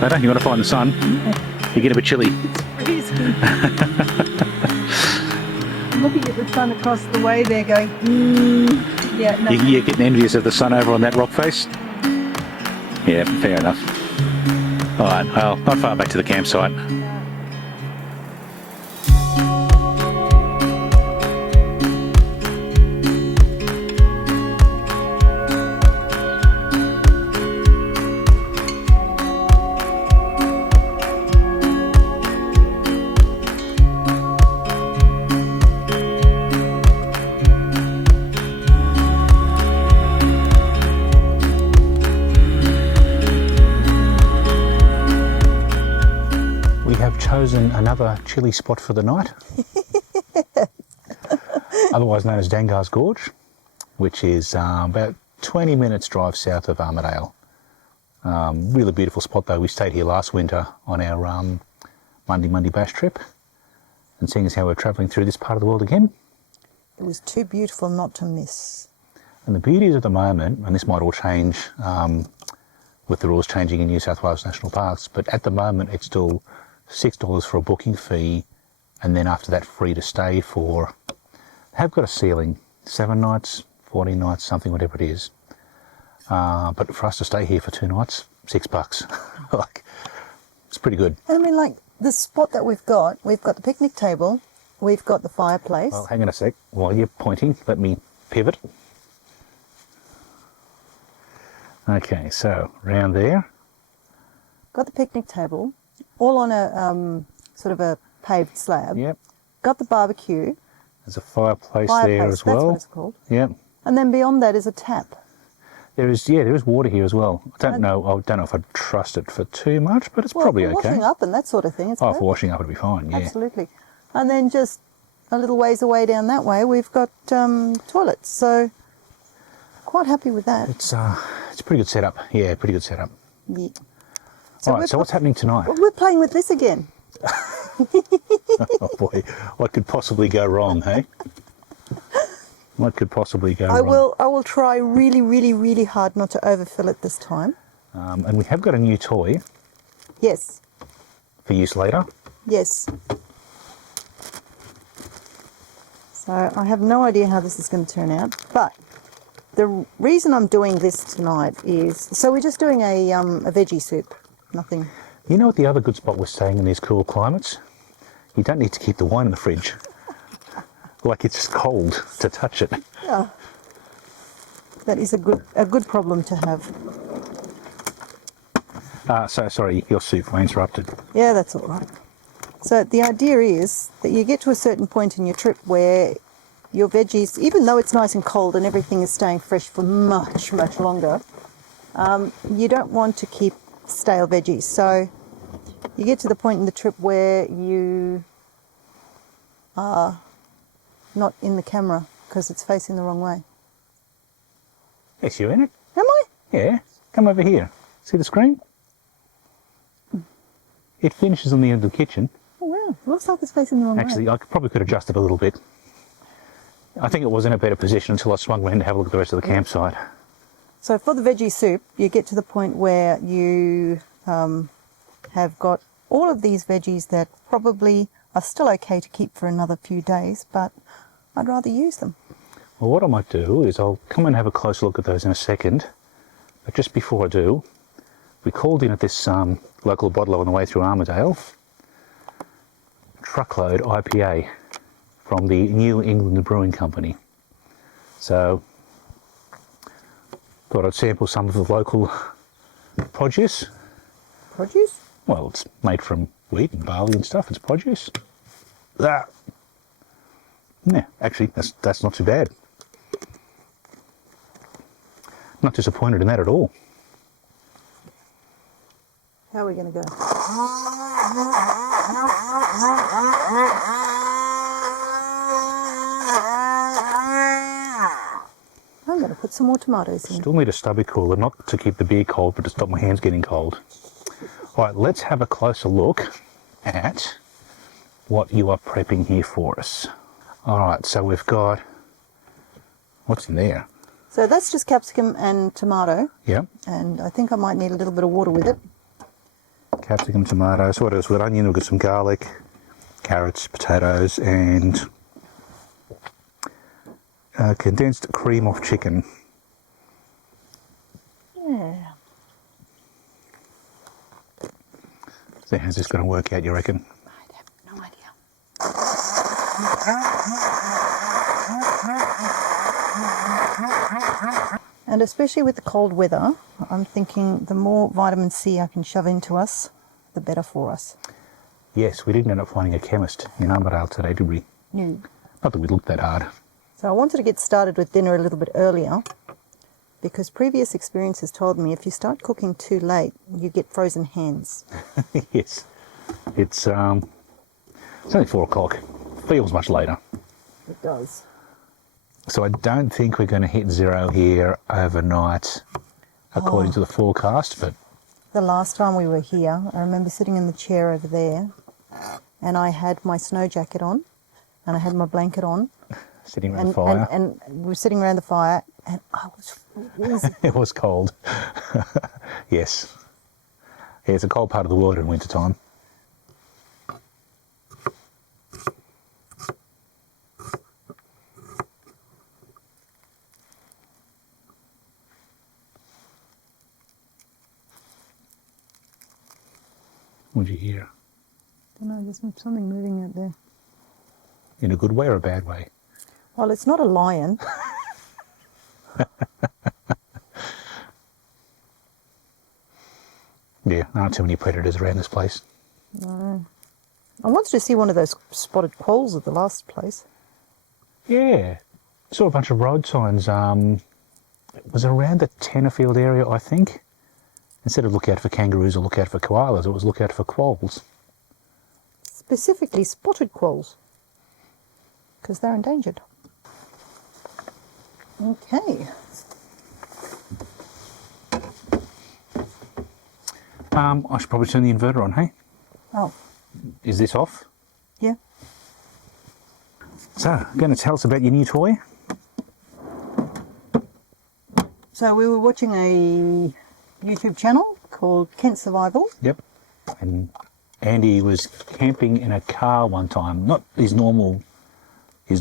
better. You want to find the sun? You get a bit chilly. It's freezing. Looking at the sun across the way there going, yeah, no. You're getting envious of the sun over on that rock face? Yeah, fair enough. Alright, well, not far back to the campsite. Chosen another chilly spot for the night, otherwise known as Dangars Gorge, which is about 20 minutes drive south of Armidale. Really beautiful spot though. We stayed here last winter on our Monday bash trip, and seeing as how we're travelling through this part of the world again, it was too beautiful not to miss. And the beauty is at the moment, and this might all change with the rules changing in New South Wales National Parks, but at the moment it's still $6 for a booking fee, and then after that free to stay for, have got a ceiling, 7 nights, 14 nights, something, whatever it is. But for us to stay here for 2 nights, $6. Like, it's pretty good. And I mean, like, the spot that we've got the picnic table, we've got the fireplace. Well, hang on a sec, while you're pointing, let me pivot. Okay, so round there. Got the picnic table, all on a sort of a paved slab. Yep. Got the barbecue. There's a fireplace there as well. That's what it's called. Yep. And then beyond that is a tap. There is water here as well. I don't know if I'd trust it for too much, but it's probably for okay. washing up and that sort of thing. It's for washing up it'd be fine, yeah. Absolutely. And then just a little ways away down that way, we've got toilets. So quite happy with that. It's a pretty good setup. Yeah, pretty good setup. Yeah. So, so what's happening tonight? We're playing with this again. Oh boy, what could possibly go wrong, hey? What could possibly go wrong? I will try really, really, really hard not to overfill it this time. And we have got a new toy. Yes. For use later. Yes. So I have no idea how this is going to turn out, but the reason I'm doing this tonight is, so we're just doing a veggie soup. Nothing. You know what the other good spot we're staying in these cool climates? You don't need to keep the wine in the fridge. Like it's just cold to touch it. Yeah. That is a good problem to have. So sorry, your soup, I interrupted. Yeah, that's all right. So the idea is that you get to a certain point in your trip where your veggies, even though it's nice and cold and everything is staying fresh for much, much longer, you don't want to keep stale veggies. So you get to the point in the trip where you are not in the camera because it's facing the wrong way. Yes, you're in it. Am I? Yeah. Come over here. See the screen? It finishes on the end of the kitchen. Oh wow, looks like it's facing the wrong way. Actually, I probably could adjust it a little bit. I think it was in a better position until I swung around to have a look at the rest of the campsite. So for the veggie soup, you get to the point where you have got all of these veggies that probably are still okay to keep for another few days, but I'd rather use them. Well, what I might do is I'll come and have a closer look at those in a second. But just before I do, we called in at this local bottler on the way through Armidale. Truckload IPA from the New England Brewing Company. So thought I'd sample some of the local produce. Produce? Well, it's made from wheat and barley and stuff. It's produce. Yeah, actually, that's not too bad. Not disappointed in that at all. How are we going to go? I'm going to put some more tomatoes in. Still need a stubby cooler, not to keep the beer cold, but to stop my hands getting cold. All right, let's have a closer look at what you are prepping here for us. All right, so we've got, what's in there? So that's just capsicum and tomato. Yeah. And I think I might need a little bit of water with it. capsicum, tomatoes. What else? We've got onion, we've got some garlic, carrots, potatoes, and condensed cream of chicken. Yeah. So how's this going to work out, you reckon? I have no idea. And especially with the cold weather, I'm thinking the more vitamin C I can shove into us, the better for us. Yes, we didn't end up finding a chemist in Armidale today, did we? No. Not that we looked that hard. So I wanted to get started with dinner a little bit earlier because previous experiences told me if you start cooking too late, you get frozen hands. Yes. It's only 4 o'clock. Feels much later. It does. So I don't think we're going to hit 0 here overnight, according to the forecast, but The last time we were here, I remember sitting in the chair over there and I had my snow jacket on and I had my blanket on. sitting around the fire. And we were sitting around the fire and I was freezing. It was cold. Yes. Yeah, it's a cold part of the world in winter time. What'd you hear? I don't know, there's something moving out there. In a good way or a bad way? Well, it's not a lion. Yeah, there aren't too many predators around this place. No. I wanted to see one of those spotted quolls at the last place. Yeah, saw a bunch of road signs. It was around the Tennerfield area, I think. Instead of look out for kangaroos or look out for koalas, it was look out for quolls. Specifically spotted quolls. Because they're endangered. Okay. I should probably turn the inverter on, hey? Oh, Is this off? yeah. So, going to tell us about your new toy? So we were watching a YouTube channel called Kent Survival. Yep. And Andy was camping in a car one time. Not his normal go.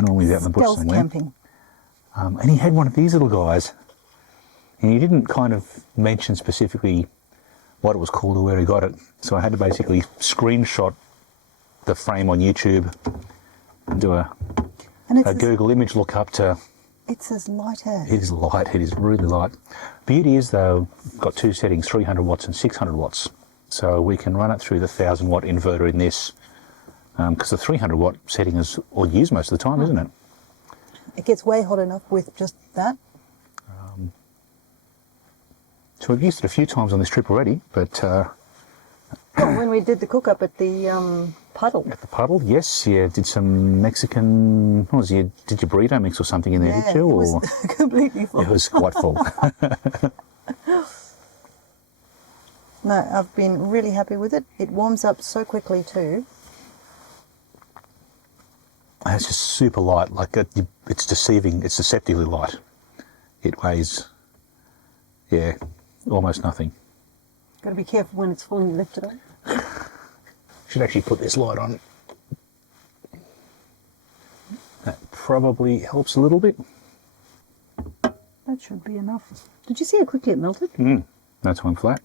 Normally he's out in the bush Stealth somewhere. camping. And he had one of these little guys. And he didn't kind of mention specifically what it was called or where he got it. So I had to basically screenshot the frame on YouTube and do a And Google image lookup to... it's as light as. It is light. It is really light. Beauty is, though, got 2 settings, 300 watts and 600 watts. So we can run it through the 1,000 watt inverter in this, because the 300 watt setting is all used most of the time, isn't it? It gets way hot enough with just that. So we've used it a few times on this trip already, but When we did the cook up at the puddle. at the puddle, yes, yeah, did some Mexican, what was it, did your burrito mix or something in there, Yeah, did you? it was Or completely full. it was quite full. No, I've been really happy with it. It warms up so quickly too. And it's just super light, like it's deceiving, it's deceptively light. It weighs, yeah, almost nothing. Got to be careful when it's full and you lift it up. Should actually put this light on. That probably helps a little bit. That should be enough. Did you see how quickly it melted? That's one flat.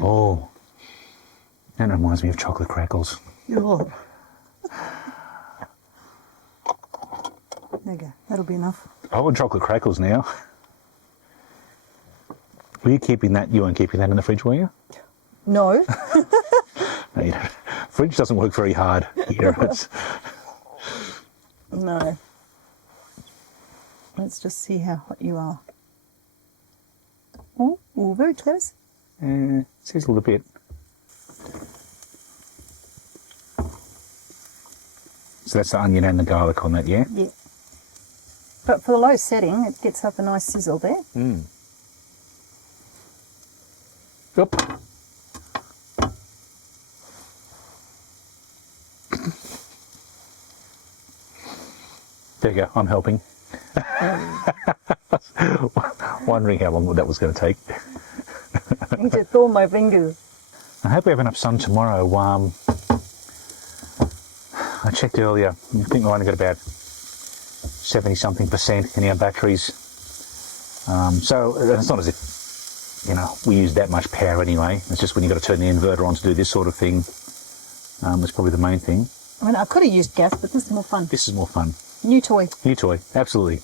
Oh, that reminds me of chocolate crackles. Oh. There you go. That'll be enough. I want chocolate crackles now. Were you keeping that? You weren't keeping that in the fridge, were you? No. No, you don't. Fridge doesn't work very hard here. It's, No. Let's just see how hot you are. Oh, very close. sizzled a bit. So that's the onion and the garlic on that, yeah? Yeah. But for the low setting, it gets up a nice sizzle there. Yep. There you go, I'm helping. Wondering how long that was going to take. starting to thaw my fingers. I hope we have enough sun tomorrow. I checked earlier. I think we've only got about 70-something% in our batteries. So it's not as if, you know, we use that much power anyway. It's just when you've got to turn the inverter on to do this sort of thing. That's probably the main thing. I mean, I could have used gas, but this is more fun. This is more fun. New toy. New toy, absolutely.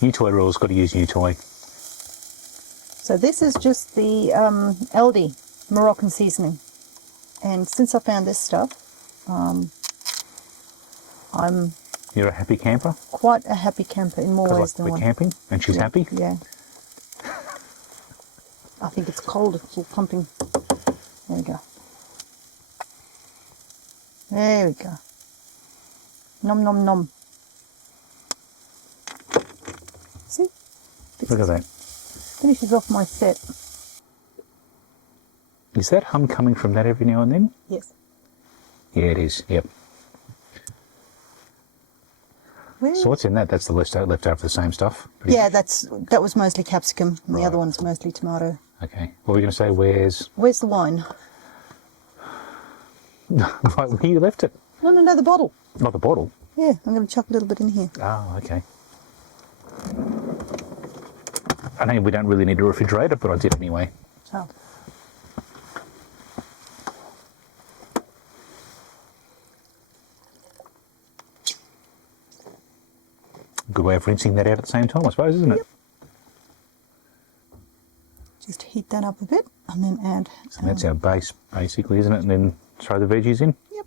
New toy rules, got to use new toy. So this is just the Aldi Moroccan seasoning. And since I found this stuff, I'm... You're a happy camper? Quite a happy camper in more ways than we're one. camping and she's happy? Yeah. I think it's cold, it's all pumping. There we go. There we go. Nom nom nom. See? Look at that. Finishes off my set. Is that hum coming from that every now and then? Yes. Yeah, it is. Yep. Where? So what's in that? That's the left over of the same stuff? Yeah, that was mostly capsicum, and the other one's mostly tomato. Okay. What were you going to say? Where's the wine? right where you left it? No, the bottle. Not the bottle? Yeah, I'm going to chuck a little bit in here. Oh, okay. I know we don't really need to refrigerate it, but I did anyway. Oh. Good way of rinsing that out at the same time, I suppose, isn't it? Yep. Just heat that up a bit and then add... So that's our base, basically, isn't it? And then throw the veggies in? Yep.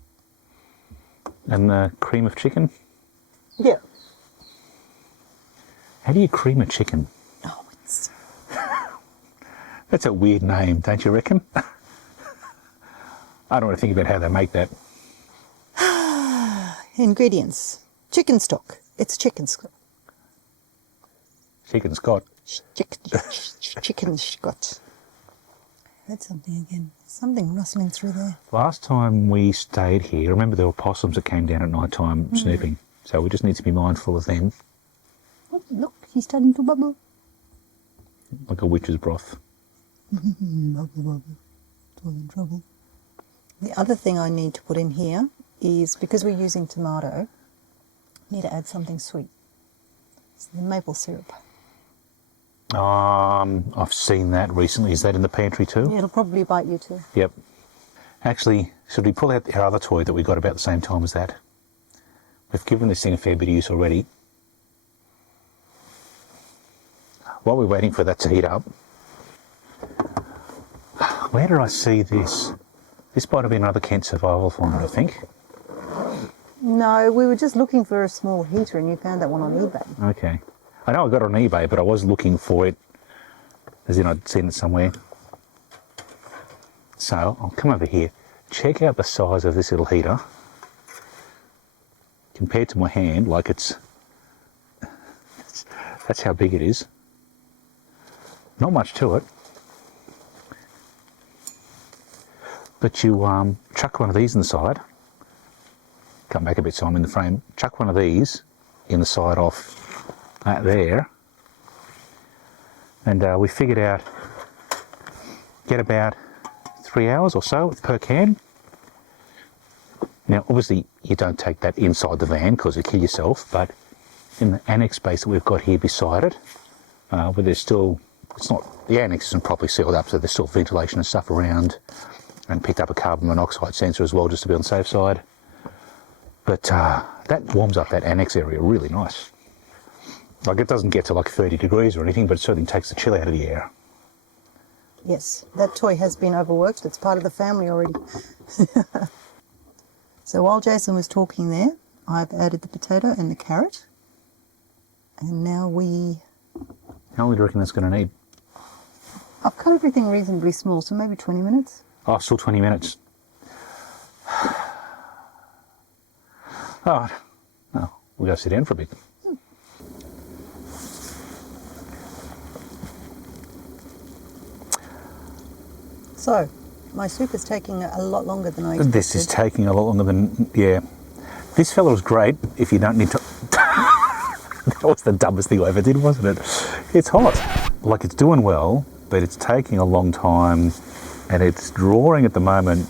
And the cream of chicken? Yeah. How do you cream a chicken? Oh, it's... That's a weird name, don't you reckon? I don't want to think about how they make that. Ingredients. Chicken stock. It's chicken stock. Chicken Scott. Chicken Scott. Heard something again. Something rustling through there. Last time we stayed here, remember there were possums that came down at night time snooping. So we just need to be mindful of them. Oh, look, he's starting to bubble. Like a witch's broth. Bubble, bubble. It's all in trouble. The other thing I need to put in here is, because we're using tomato, I need to add something sweet. It's the maple syrup. I've seen that recently. Is that in the pantry too? Yeah, it'll probably bite you too. Yep. Actually, should we pull out our other toy that we got about the same time as that? We've given this thing a fair bit of use already. While we're waiting for that to heat up, where did I see this? This might have been another Kent survival find, I think. No, we were just looking for a small heater and you found that one on eBay. Okay. I know I got it on eBay, but I was looking for it, as in I'd seen it somewhere. So I'll come over here. Check out the size of this little heater. Compared to my hand, like that's how big it is. Not much to it. But you chuck one of these in the side. Come back a bit so I'm in the frame. Chuck one of these in the side off that there. And we figured out, get about 3 hours or so per can. Now, obviously, you don't take that inside the van because you kill yourself, but in the annex space that we've got here beside it, where there's still, it's not, the annex isn't properly sealed up, so there's still ventilation and stuff around, and picked up a carbon monoxide sensor as well, just to be on the safe side. But that warms up that annex area really nice. Like, it doesn't get to like 30 degrees or anything, but it certainly takes the chill out of the air. Yes, that toy has been overworked. It's part of the family already. So while Jason was talking there, I've added the potato and the carrot. And now we... How long do you reckon that's going to need? I've cut everything reasonably small, so maybe 20 minutes. Oh, still 20 minutes. All right. Oh, we'll go sit down for a bit. So, my soup is taking a lot longer than I expected. This is taking a lot longer than, yeah. This fella was great if you don't need to... That was the dumbest thing I ever did, wasn't it? It's hot. Like, it's doing well, but it's taking a long time, and it's drawing at the moment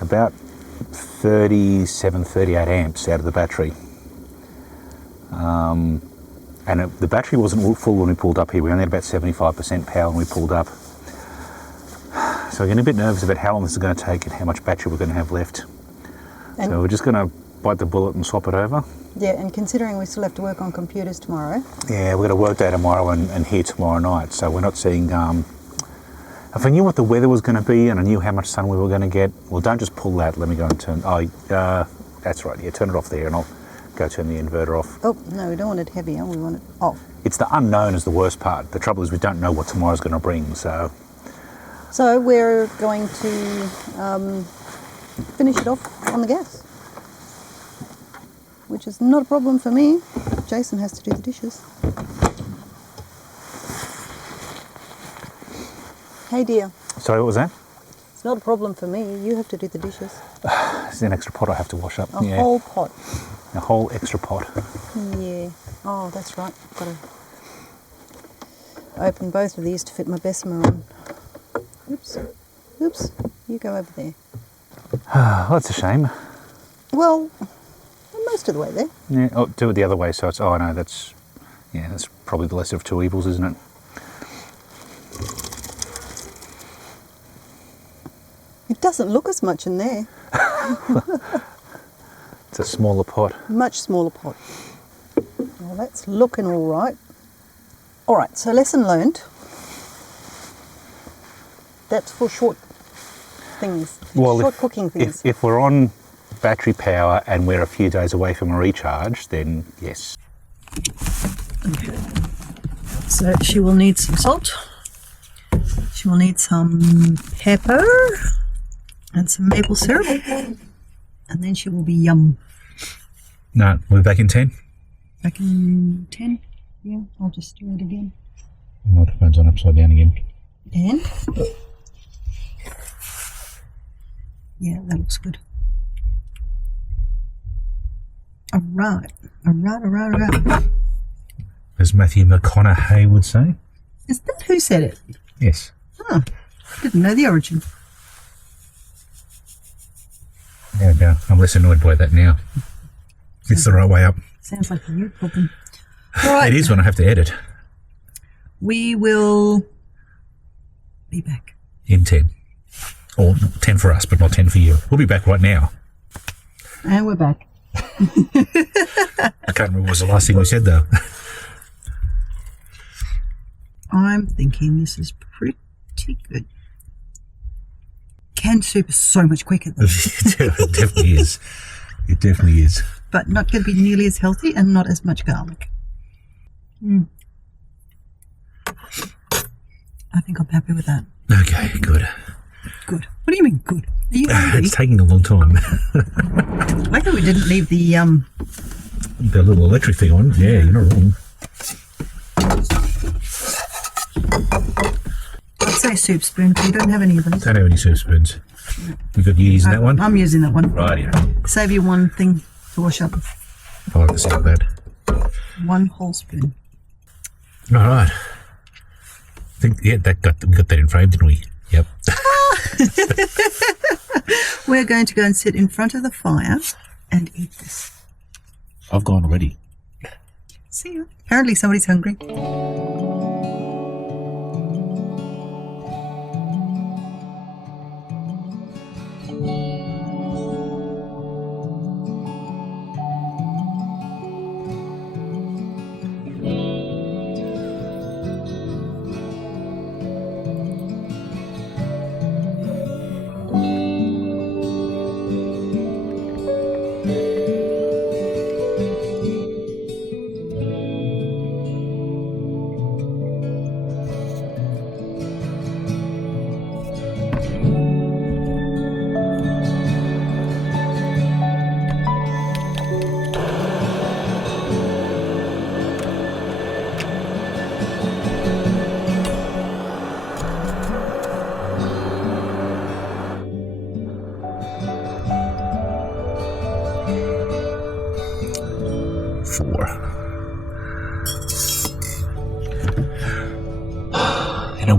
about 37, 38 amps out of the battery. The battery wasn't full when we pulled up here. We only had about 75% power when we pulled up. So we're getting a bit nervous about how long this is going to take and how much battery we're going to have left. And so we're just going to bite the bullet and swap it over. Yeah, and considering we still have to work on computers tomorrow. Yeah, we've got a work day tomorrow and here tomorrow night. So we're not seeing... if I knew what the weather was going to be and I knew how much sun we were going to get... Well, don't just pull that. Let me go and turn... that's right. Yeah, turn it off there and I'll go turn the inverter off. Oh, no, we don't want it heavier. We want it off. It's the unknown is the worst part. The trouble is we don't know what tomorrow's going to bring, so... So we're going to finish it off on the gas, which is not a problem for me. Jason has to do the dishes. Hey dear. Sorry, what was that? It's not a problem for me. You have to do the dishes. This is an extra pot I have to wash up. A whole pot. A whole extra pot. Yeah. Oh, that's right. Got to open both of these to fit my Bessemer on. Oops. Oops. You go over there. Well, that's a shame. Well, most of the way there. Yeah. Oh, do it the other way. So it's. Oh no, that's. Yeah, that's probably the lesser of two evils, isn't it? It doesn't look as much in there. It's a smaller pot. Much smaller pot. Well, that's looking all right. All right. So lesson learned. That's for short things, short cooking things. If we're on battery power and we're a few days away from a recharge, then yes. Okay. So she will need some salt. She will need some pepper and some maple syrup. And then she will be yum. No, we're back in 10? Back in 10? Yeah, I'll just do it again. Microphone's on upside down again. And? Yeah, that looks good. Alright. As Matthew McConaughey would say. Is that who said it? Yes. Huh. Didn't know the origin. There we go. I'm less annoyed by that now. It's the right way up. Sounds like you cooking. Right. It is when I have to edit. We will be back. In 10. Or 10 for us, but not 10 for you. We'll be back right now. And we're back. I can't remember what was the last thing we said, though. I'm thinking this is pretty good. Canned soup is so much quicker, though. It definitely is. It definitely is. But not going to be nearly as healthy and not as much garlic. I think I'm happy with that. Okay, good. Good. What do you mean good? Are you hungry? It's taking a long time. I thought we didn't leave the The little electric thing on. Yeah, you're not wrong. I'd say soup spoon, but you don't have any of those. Don't have any soup spoons. We've got you using that one? I'm using that one. Right, yeah. Save you one thing to wash up. I like the sound of that. One whole spoon. All right. I think, yeah, we got that in frame, didn't we? Yep. We're going to go and sit in front of the fire and eat this. I've gone already. See you. Apparently somebody's hungry.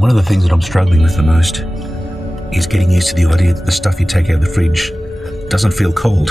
one of the things that I'm struggling with the most is getting used to the idea that the stuff you take out of the fridge doesn't feel cold.